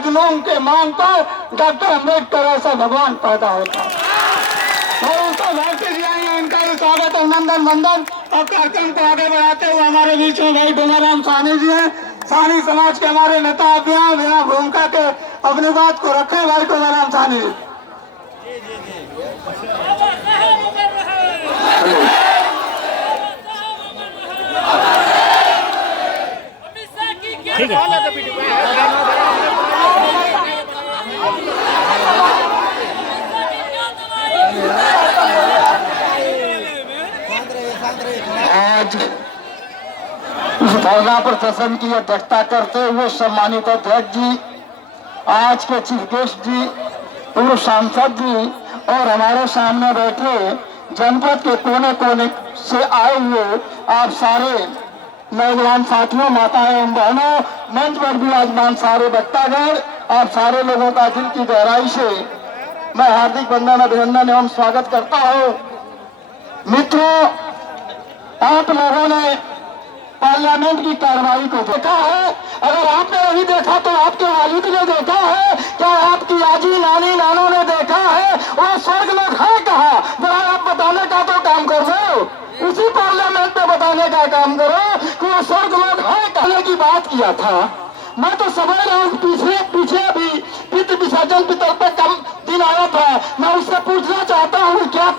जुनून के मान पर डॉक्टर अम्बेडकर ऐसा भगवान पैदा होता है। और उनको भारतीय जिलाएंगे, उनका भी स्वागत अभिनंदन वंदन। और कार्यक्रम को आगे बढ़ाते हुए हमारे बीच में भाई डोनाराम साहनी जी हैं। साहनी समाज के हमारे नेता बिना भूमिका के अपनी बात को रखे भाई डोनाराम साहनी जी। ठीक है। आज इस धरना प्रदर्शन की अध्यक्षता करते हुए सम्मानित अध्यक्ष जी, आज के चीफ गेस्ट जी, पूर्व सांसद जी और हमारे सामने बैठे जनपद के कोने कोने से आए हुए आप सारे नौजवान साथियों, माताएं एवं बहनों, मंच पर विराजमान सारे वक्तागण, आप सारे लोगों का दिल की गहराई से मैं हार्दिक वंदन अभिनंदन एवं स्वागत करता हूं। मित्रों, आप लोगों ने पार्लियामेंट की कार्रवाई को देखा है। अगर आपने नहीं देखा तो आपके वालिद ने देखा है, क्या आपकी आजी नानी नानों ने देखा है? वो स्वर्ग लोग है कहाँ? जरा आप बताने का तो काम कर दो, उसी पार्लियामेंट में बताने का काम करो कि वो स्वर्ग लोग है। कहने की बात किया था मैं तो सवाल पीछे अभी पितृ विसर्जन पितर पे कम दिन आया था। मैं उससे पूछना चाहता हूँ, क्या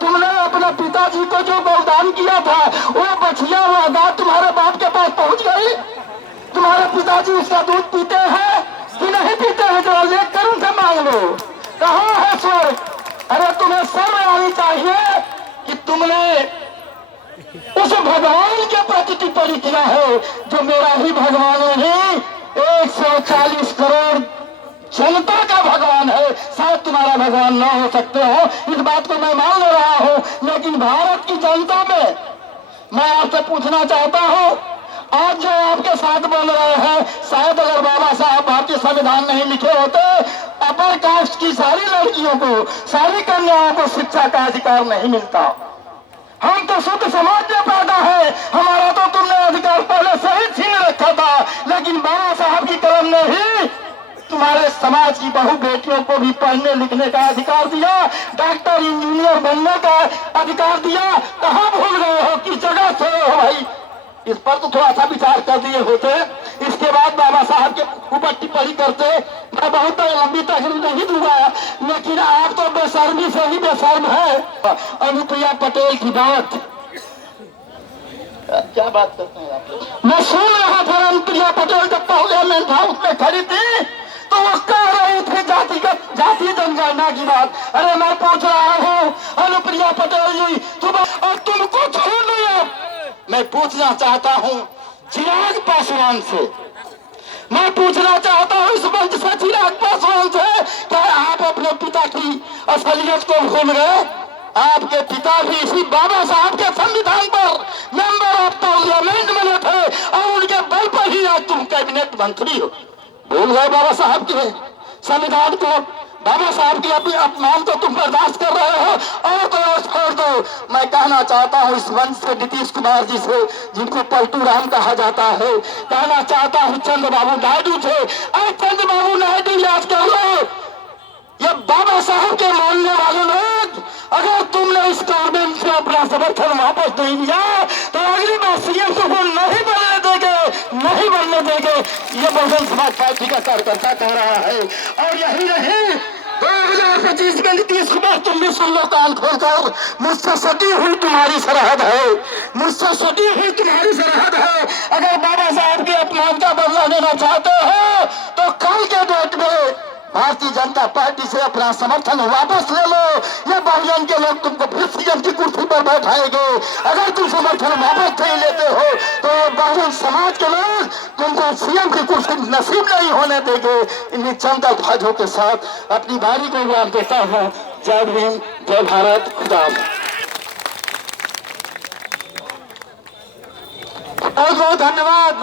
तुमने अपने पिताजी को जो बलिदान किया था वो बछिया हुआ गाय तुम्हारे बाप के पास पहुँच गई? तुम्हारे पिताजी उसका दूध पीते हैं कि नहीं पीते हैं? जरा लेख कर उनसे मांग लो, कहाँ है स्वर्ग? अरे तुम्हें शर्म आनी चाहिए कि तुमने उस भगवान के प्रति टिप्पणी किया है जो मेरा ही भगवान नहीं 140 करोड़ जनता का भगवान है। शायद तुम्हारा भगवान न हो सकते हो, इस बात को मैं मान ले रहा हूँ, लेकिन भारत की जनता में मैं आपसे पूछना चाहता हूँ, आज जो आपके साथ बोल रहे हैं, शायद अगर बाबा साहब भारतीय संविधान नहीं लिखे होते, अपर कास्ट की सारी लड़कियों को, सारी कन्याओं को शिक्षा का अधिकार नहीं मिलता। हम तो शुद्ध समाज में पैदा है, हमारा तो तुमने अधिकार पहले से ही छीन रखा था, लेकिन बाबा साहब की कलम ने ही तुम्हारे समाज की बहु बेटियों को भी पढ़ने लिखने का अधिकार दिया, डॉक्टर इंजीनियर बनने का अधिकार दिया। कहाँ भूल गए हो, किस जगह से हो भाई? इस पर तो थोड़ा सा विचार कर दिए होते, इसके बाद बाबा साहब के ऊपर टिप्पणी करते। मैं बहुत लंबी तकरीर नहीं दूंगा, लेकिन आप तो बेशर्मी से ही बेशर्म है। अनुप्रिया पटेल की बात, क्या बात करते हैं आप? मैं सुन रहा था, अनुप्रिया पटेल जब पार्लियामेंट हाउस में खड़ी थी तो वो कह रही थी जातीय जनगणना की बात। अरे मैं पूछ रहा हूँ अनुप्रिया पटेल जी, और तुमको छोड़ लिया। मैं पूछना चाहता हूँ चिराग पासवान से, मैं पूछना चाहता हूँ इस मंच से चिराग पासवान से, क्या आप अपने पिता की असलियत को भूल गए? आपके पिता भी इसी बाबा साहब के संविधान पर मेंबर ऑफ पार्लियामेंट बने थे और उनके बल पर ही आज तुम कैबिनेट मंत्री हो। भूल गए बाबा साहब के संविधान को? बाबा साहब की अपमान तो तुम बर्दाश्त कर रहे हो, और तो छोड़ दो। मैं कहना चाहता हूँ इस मंच से नीतीश कुमार जी से, जिनको पलटू राम कहा जाता है, कहना चाहता हूँ चंद्रबाबू नायडू से, अरे चंद्रबाबू नायडू याद कर लो, ये बाबा साहब के मानने वाले लोग, अगर तुमने इस गवर्नमेंट से अपना समर्थन वापस नहीं लिया तो अगली बार सीएम को नहीं बनने देंगे, नहीं बनने देंगे। ये बहुजन समाज पार्टी का कार्यकर्ता कह रहा है। और यही नहीं, 2025 में नीतीश कुमार, तुम भी सुन लो कान खोलकर, मुझसे सटी हुई तुम्हारी सरहद है, मुझसे सटी हुई तुम्हारी सरहद है। अगर बाबा साहब के अपमान का बदला लेना चाहते हो तो कल के डेट में भारतीय जनता पार्टी से अपना समर्थन वापस ले लो। ये बहुजन के लोग तुमको फिर सीएम की कुर्सी पर बैठाएंगे। अगर तुम समर्थन वापस नहीं लेते हो तो बहुजन समाज के लोग तुमको सीएम की कुर्सी नसीब नहीं होने देंगे। इन चंद अल्फाजों के साथ अपनी बारी को विराम देता हूँ। जय भीम, जय भारत, खुदा। बहुत बहुत धन्यवाद।